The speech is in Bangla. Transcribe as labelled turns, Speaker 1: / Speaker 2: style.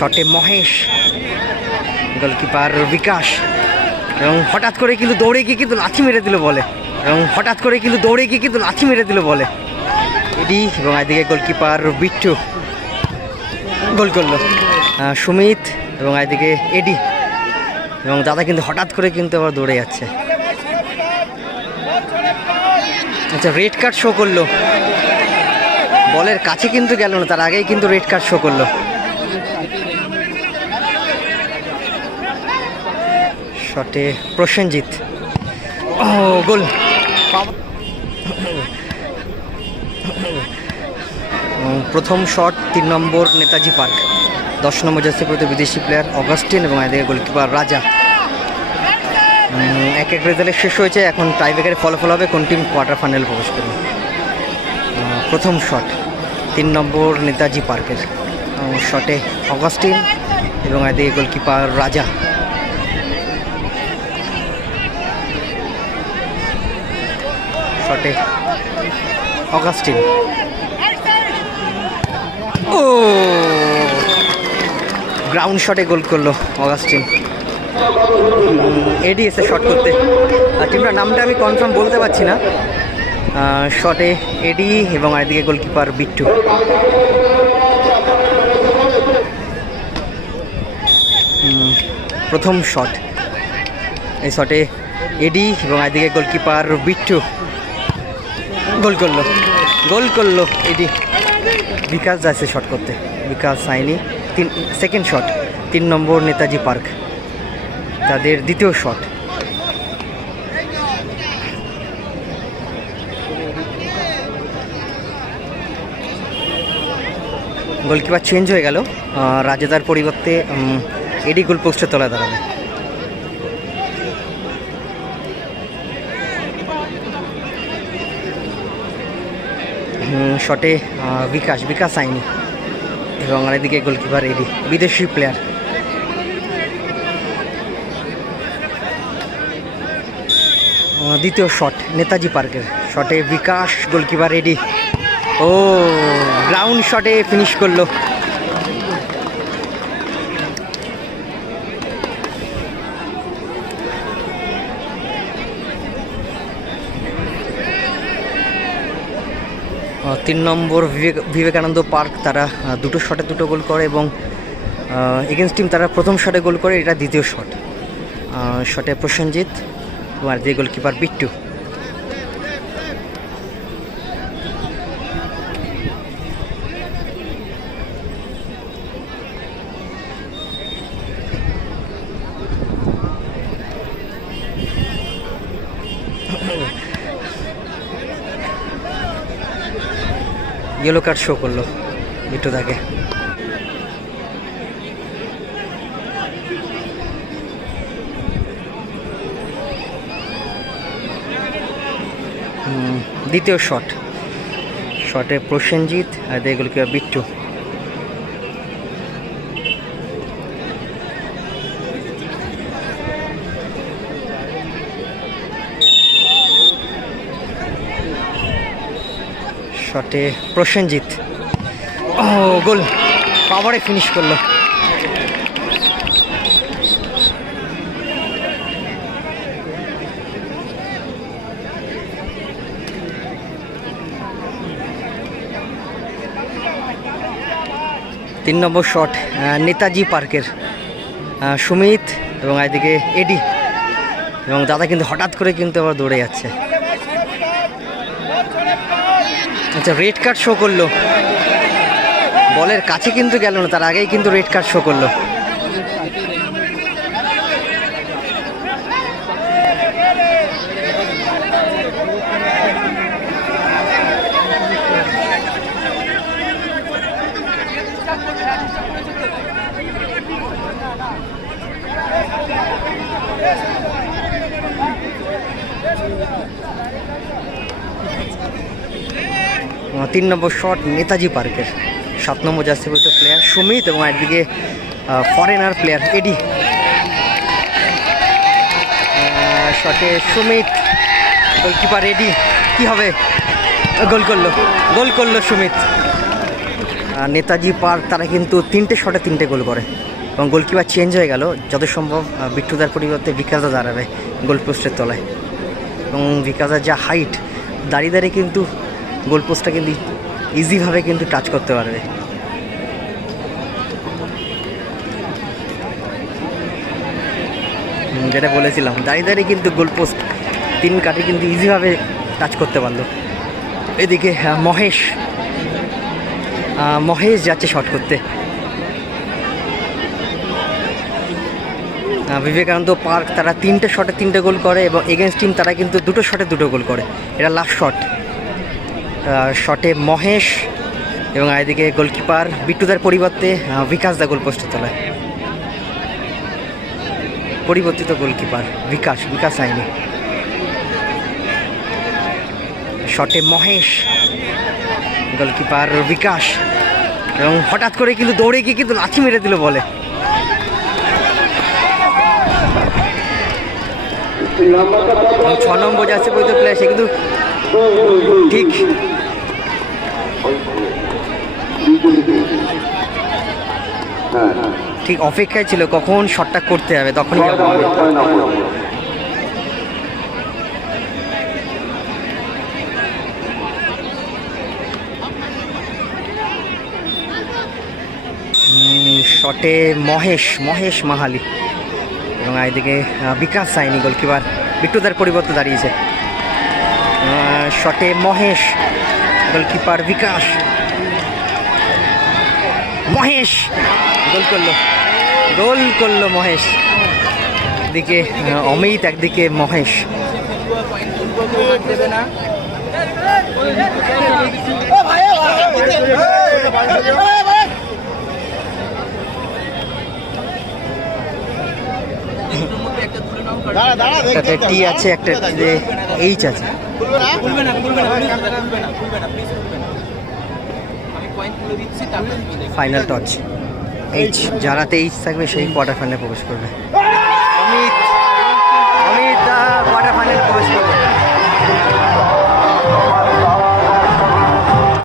Speaker 1: শটে মহেশ গোলকিপার বিকাশ, এবং হঠাৎ করে কিন্তু দৌড়ে গিয়ে কিন্তু লাথি মেরে দিল বলে, এবং হঠাৎ করে কিন্তু দৌড়ে গিয়ে কিন্তু লাথি মেরে দিল বলে। এডি এবং এদিকে গোলকিপার বিট্টু গোল করল। সুমিত এবং এদিকে এডি, এবং দাদা কিন্তু হঠাৎ করে কিন্তু আবার দৌড়ে যাচ্ছে। আচ্ছা রেড কার্ড শো করল। বলের কাছে কিন্তু গেল না, তার আগেই কিন্তু রেড কার্ড শো করল। শটে প্রসেনজিৎ। ও গোল। প্রথম শট তিন নম্বর নেতাজি পার্ক। দশ নম্বর জার্সি প্রতি বিদেশি প্লেয়ার অগাস্টিন এবং এদিকে গোলকিপার রাজা। এক এক রেজাল্ট শেষ হয়েছে, এখন টাইব্রেকারের ফলাফল হবে কোন টিম কোয়ার্টার ফাইনাল প্রবেশ করবে। প্রথম শট তিন নম্বর নেতাজি পার্কের। শটে অগাস্টিন এবং এদিকে গোলকিপার রাজা। শটে। অগাস্টিন। ও! গ্রাউন্ড শটে গোল করল অগাস্টিন। এডি এসে শট করতে। আর টিমটার নামটা আমি কনফার্ম বলতে পারছি না। শটে এডি এবং একদিকে গোলকিপার বিট্টু। প্রথম শট এই শটে এডি এবং একদিকে গোলকিপার বিট্টু। গোল করল। গোল করল এডি। বিকাশ যাচ্ছে শট করতে। বিকাশ সাইনি। তিন সেকেন্ড শট তিন নম্বর নেতাজি পার্ক। তাদের দ্বিতীয় শট গোলকিপার চেঞ্জ হয়ে গেল। রাজেদার পরিবর্তে এডি গোল পোস্টে তোলা দাঁড়াবে। শটে বিকাশ বিকাশ আইনি। এবং এদিকে গোলকিপার এডি, বিদেশি প্লেয়ার দ্বিতীয় শট নেতাজি পার্কের। শটে বিকাশ গোলকিপার রেডি ও গ্রাউন্ড শটে ফিনিশ করল। তিন নম্বর বিবেক, বিবেকানন্দ পার্ক তারা দুটো শটে দুটো গোল করে এবং এগেনস্ট টিম তারা প্রথম শটে গোল করে, এটা দ্বিতীয় শট। শটে প্রসেনজিৎ আর দিয়ে goalkeeper Bittu. Yellow card show করল বিট্টু তাকে দ্বিতীয় শট শটে প্রসেনজিৎ আর দেখগুলো কি বিট্টু। শটে প্রসেনজিৎ। ও, গোল। পাওয়ারে ফিনিশ করল। তিন নম্বর শট নেতাজি পার্কের সুমিত এবং এদিকে এডি। এবং দাদা কিন্তু হঠাৎ করে কিন্তু আবার দৌড়ে যাচ্ছে। আচ্ছা রেড কার্ড শো করল। বলের কাছে কিন্তু গেল না, তার আগেই কিন্তু রেড কার্ড শো করল। তিন নম্বর শট নেতাজি পার্কের। সাত নম্বর জার্সি প্লেয়ার সুমিত এবং একদিকে ফরেনার প্লেয়ার এডি শটে সুমিত গোলকিপার এডি কি হবে? গোল করল গোল করল সুমিত। নেতাজি পার্ক তারা কিন্তু তিনটে শটে তিনটে গোল করে। এবং গোলকিপার চেঞ্জ হয়ে গেল, যত সম্ভব বিট্টুদার পরিবর্তে বিকাশদা দাঁড়াবে গোল পোস্টের তলায়। এবং বিকাশদার যা হাইট দাঁড়িয়ে দাঁড়িয়ে কিন্তু গোল পোস্টটা কিন্তু ইজিভাবে কিন্তু টাচ করতে পারবে। যেটা বলেছিলাম দাঁড়িয়ে দাঁড়িয়ে কিন্তু গোল পোস্ট তিন কাঠে কিন্তু ইজিভাবে টাচ করতে পারল। এদিকে আহ, মহেশ। মহেশ যাচ্ছে শট করতে। বিবেকানন্দ পার্ক তারা তিনটে শটে তিনটে গোল করে এবং এগেনস্ট টিম তারা কিন্তু দুটো শটে দুটো গোল করে। এটা লাস্ট শট শটে মহেশ এবং এদিকে গোলকিপার বিট্টুদার পরিবর্তে বিকাশ দা গোল পোস্টে তোলায়। পরিবর্তিত গোলকিপার বিকাশ বিকাশ আইনি। শটে মহেশ, গোলকিপার বিকাশ। এবং হঠাৎ করে কিন্তু দৌড়ে গিয়ে কিন্তু লাথি মেরে দিল বলে। ছ নম্বর যাচ্ছে পর্যন্ত প্লেয়ার সে কিন্তু ঠিক ঠিক অপেক্ষায় ছিল, কখন শটটা করতে হবে তখনই শটে মহেশ মহেশ মাহালি। এবং এদিকে বিকাশ সাইনি গোলকিপার বিট্টুদার পরিবর্তে দাঁড়িয়েছে। শটে মহেশ গোলকিপার বিকাশ। মহেশ গোল করল। গোল করল মহেশ। আহ, অমিত একদিকে মহেশ। একটা টি আছে একটা এইচ আছে।
Speaker 2: খুলবে না খুলবে না please, খুলবে না খুলবে না প্লিজ খুলবে না আমি পয়েন্ট তুলে দিচ্ছি তারপরে
Speaker 1: ফাইনাল টচ এইচ যারাতে এইচ থাকবে সেই কোয়ার্টার ফাইনালে প্রবেশ করবে।